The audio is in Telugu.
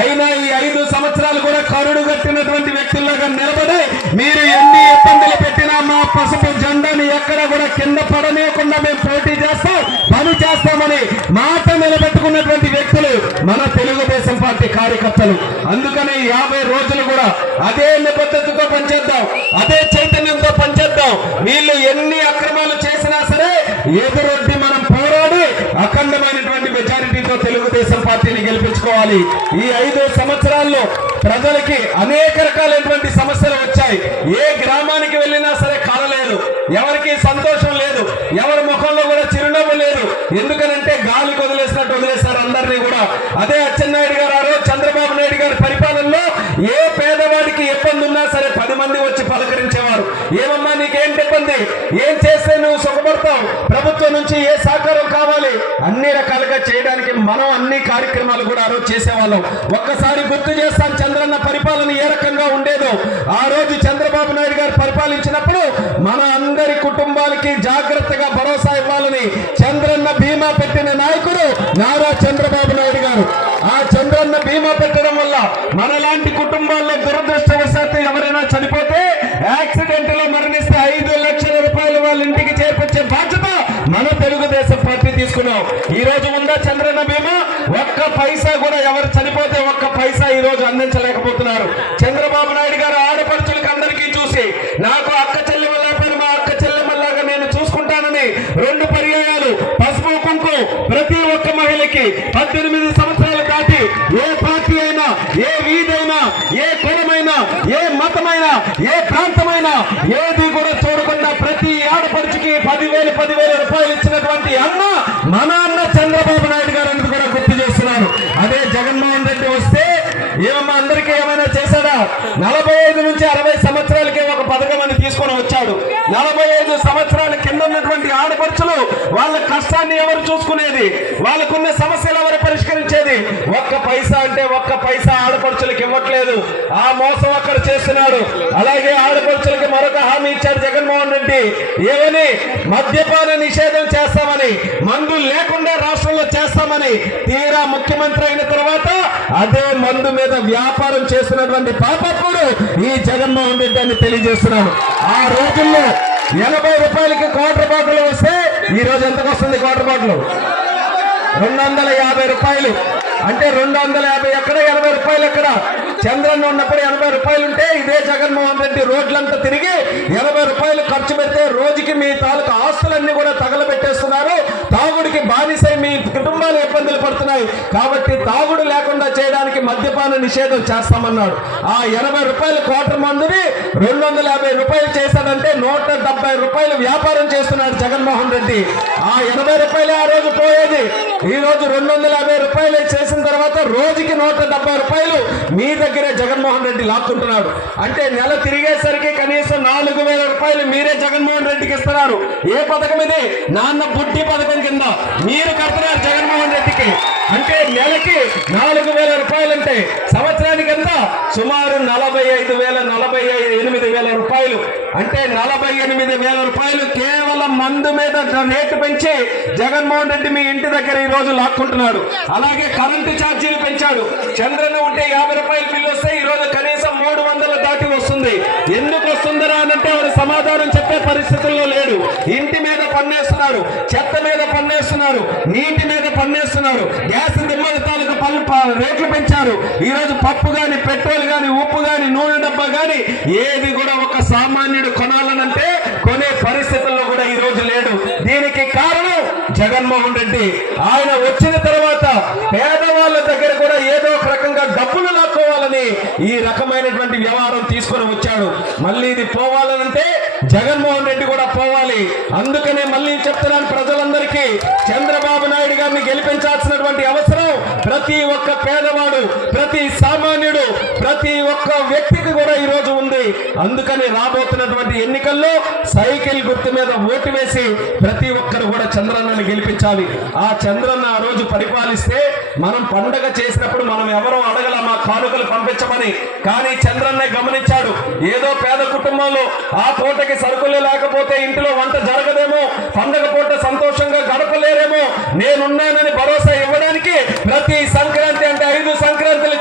అయినా ఈ 5 సంవత్సరాలు కూడా కరుడు కట్టినటువంటి వ్యక్తుల్లాగా నిలబడి మీరు ఎన్ని ఇబ్బందులు పెట్టినా మా పసుపు జెండాని ఎక్కడ కూడా కింద పడనేయకుండా మేము పోటీ చేస్తాం, పని చేస్తామని మాట నిలబెట్టుకున్నటువంటి వ్యక్తులు మన తెలుగుదేశం పార్టీ కార్యకర్తలు. అందుకని 50 రోజులు కూడా అదే నిబద్ధతతో పనిచేద్దాం, అదే చైతన్యంతో పనిచేద్దాం. వీళ్ళు ఎన్ని అక్రమాలు చేసినా సరే ఎదురొడ్డి మనం పోరాడి అఖండమైనటువంటి మెజారిటీతో తెలుగుదేశం పార్టీని గెలిపించుకోవాలి. ఈ 5 సంవత్సరాల్లో ప్రజలకి అనేక రకాలైనటువంటి సమస్యలు వచ్చాయి. ఏ గ్రామానికి వెళ్ళినా సరే కలలేదు, ఎవరికి సంతోషం లేదు, ఎవరి ముఖంలో కూడా చిరునవ్వు లేదు. ఎందుకనంటే గాలికి వదిలేసినట్టు వదిలేశారు అందరినీ కూడా. అదే అచ్చెన్నాయుడు గారు చంద్రబాబు నాయుడు గారి పరిపాలనలో ఏ పేదవాడికి ఇబ్బంది ఉన్నా సరే 10 మంది వచ్చి పలకరించేవారు. ఏమమ్మా నీకేంటి ఇబ్బంది, ఏం చేస్తే నువ్వు సుఖపడతావు, ప్రభుత్వం నుంచి ఏ సహకారం కావాలి, అన్ని రకాలుగా చేయడానికి మనం అన్ని కార్యక్రమాలు కూడా ఆ రోజు చేసేవాళ్ళం. ఒక్కసారి గుర్తు చేస్తాను చంద్రన్న పరిపాలన ఏ రకంగా ఉండేదో. ఆ రోజు చంద్రబాబు నాయుడు గారు పరిపాలించినప్పుడు మన అందరి కుటుంబాలకి జాగ్రత్తగా భరోసా ఇవ్వాలని చంద్రన్న బీమా పెట్టిన నాయకుడు నారా చంద్రబాబు నాయుడు గారు. ఆ చంద్రన్న బీమా పెట్టడం వల్ల మనలాంటి కుటుంబాల్లో దురదృష్టవశాత్తు ఎవరైనా చనిపోతే, యాక్సిడెంట్ లో మరణిస్తే 5 లక్షల రూపాయలు వాళ్ళ ఇంటికి చేర్పించే బాధ్యత మన తెలుగుదేశం పార్టీ తీసుకున్నాం. ఈ రోజు ఉందా చంద్రన్న బీమా? ఒక్క పైసా కూడా ఎవరు చనిపోతే ఒక్క పైసా ఈ రోజు అందించలేకపోతున్నారు. చంద్రబాబు నాయుడు గారు ఆడపడుచులకి అందరికీ చూసి నాకు అక్క చెల్లెమల్లా పని మా అక్క చెల్లెమల్లాగా నేను చూసుకుంటానని 2 పర్యాయాలు పసుపు కుంకు ప్రతి ఒక్క మహిళకి 18 సంవత్సరాలు దాటి ఏ పార్టీ అయినా, ఏ వీధైనా, ఏ కులమైనా, ఏ మతమైనా, ఏ ప్రాంతమైనా ఏది కూడా చూడకుండా ప్రతి ఆడపడుచుకి 10,000 రూపాయలు ఇచ్చినటువంటి అన్న మన అన్న చంద్రబాబు నాయుడు గారు అనేది కూడా గుర్తు చేస్తున్నారు. అదే జగన్మోహన్ రెడ్డి వస్తే ఏమమ్మా అందరికీ ఏమైనా చేశాడా? 45 నుంచి 60 సంవత్సరాలకే ఒక పథకం అని తీసుకొని వచ్చాడు. 45 సంవత్సరాల కింద ఉన్నటువంటి ఆడపడుచులు వాళ్ళ కష్టాన్ని ఎవరు చూసుకునేది, వాళ్ళకున్న సమస్యలు ఎవరు పరిష్కరించేది? ఒక్క పైసా అంటే ఒక్క పైసా ఆడపడుచులకు ఇవ్వట్లేదు. ఆ మోసం అక్కడ చేస్తున్నాడు. అలాగే ఆడపడుచులకి మరొక హామీ ఇచ్చాడు జగన్మోహన్ రెడ్డి. ఏమని? మద్యపాన నిషేధం చేస్తామని, మందు లేకుండా రాష్ట్రంలో చేస్తామని. తీరా ముఖ్యమంత్రి అయిన తర్వాత అదే మందు మీద వ్యాపారం చేస్తున్నటువంటి పాపప్పుడు ఈ జగన్మోహన్ రెడ్డి అని తెలియజేస్తున్నాడు. ఆ రోజుల్లో 80 రూపాయలకి క్వార్టర్ బాటిల్ వస్తే ఈ రోజు ఎంతకు వస్తుంది క్వార్టర్ బాటిల్? 250 రూపాయలు. అంటే 250 ఎక్కడ, 80 రూపాయలు ఎక్కడ? చంద్రన్న ఉన్నప్పుడు 80 రూపాయలు ఉంటే ఇదే జగన్మోహన్ రెడ్డి రోడ్లంతా తిరిగి 80 రూపాయలు ఖర్చు పెడితే రోజుకి మీ తాలూకు ఆస్తులన్నీ కూడా తగలబెట్టేస్తున్నారు. తాగుడికి బానిసై మీ కుటుంబాలు ఇబ్బందులు పడుతున్నాయి. కాబట్టి తాగుడు లేకుండా చేయడానికి మద్యపాన నిషేధం చేస్తామన్నాడు. ఆ 80 రూపాయలు క్వార్టర్ మందుని 250 రూపాయలు చేశాడంటే 170 రూపాయలు వ్యాపారం చేస్తున్నాడు జగన్మోహన్ రెడ్డి. ఆ 80 రూపాయలు ఆ రోజు పోయేది. ఈ రోజు 250 రూపాయలు చేసిన తర్వాత రోజుకి 170 రూపాయలు మీ దగ్గరే జగన్మోహన్ రెడ్డి లాక్కుంటున్నాడు. అంటే నెల తిరిగేసరికి కనీసం 4,000 రూపాయలు మీరే జగన్మోహన్ రెడ్డికి ఇస్తున్నారు. ఏ పథకం ఇది? నాన్న బుడ్డి పథకం కింద మీరు కడుతున్నారు జగన్మోహన్ రెడ్డికి. అంటే నెలకి 4,000 రూపాయలు అంటే సంవత్సరానికి ఎంత? సుమారు 48,000 రూపాయలు. అంటే 48,000 రూపాయలు కేవలం మందు మీద రేటు పెంచి జగన్మోహన్ రెడ్డి మీ ఇంటి దగ్గర ఈ రోజు లాక్కుంటున్నాడు. అలాగే కరెంటు ఛార్జీలు పెంచాడు. చంద్రన్న ఉంటే 50 రూపాయలు బిల్లు వస్తే ఈ రోజు కనీసం 300 దాటి వస్తుంది. ఎందుకు వస్తుందరా అంటే వాడు సమాధానం చెప్పే పరిస్థితుల్లో లేడు. ఇంటి మీద పన్నేస్తున్నారు, చెత్త మీద పన్నేస్తున్నారు, నీటి మీద పన్నేస్తున్నారు, గ్యాస్ దిమ్మల తాలూకు రేట్లు పెంచారు. ఈ రోజు పప్పు గాని, పెట్రోల్ గాని, ఉప్పు గాని, నూనె డబ్బా గాని ఏది కూడా ఒక సామాన్యుడు కొనాలనంటే కొనే పరిస్థితుల్లో కూడా ఈ రోజు లేడు. దీనికి కారణం జగన్మోహన్ రెడ్డి. ఆయన వచ్చిన తర్వాత పేదవాళ్ళ దగ్గర కూడా ఏదో ఒక రకంగా డబ్బులు లాక్కోవాలని ఈ రకమైనటువంటి వ్యవహారం తీసుకొని వచ్చాడు. మళ్ళీ ఇది పోవాలనంటే జగన్మోహన్ రెడ్డి కూడా పోవాలి. అందుకనే మళ్ళీ చెప్తున్నాను ప్రజలందరికీ, చంద్రబాబు నాయుడు గారిని గెలిపించాల్సినటువంటి అవసరం ప్రతి ఒక్క పేదవాడు, ప్రతి సామాన్యుడు, ప్రతి ఒక్క వ్యక్తికి కూడా ఈ రోజు ఉంది. అందుకని రాబోతున్నటువంటి ఎన్నికల్లో సైకిల్ గుర్తు మీద ఓటు వేసి ప్రతి ఒక్కరు కూడా చంద్రన్నని గెలిపించాలి. ఆ చంద్రన్న ఆ రోజు పరిపాలిస్తే మనం పండగ చేసినప్పుడు మనం ఎవరో అడగల మా కానుకలు పంపించమని. కానీ చంద్రన్నే గమనించాడు. ఏదో పేద కుటుంబంలో ఆ పూటకి సరుకులు లేకపోతే ఇంటిలో వంట జరగదేమో, పండగ పూట సంతోషంగా గడపలేరేమో, నేనున్నానని భరోసా ఇవ్వడానికి ప్రతి సంక్రాంతి అంటే 5 సంక్రాంతులు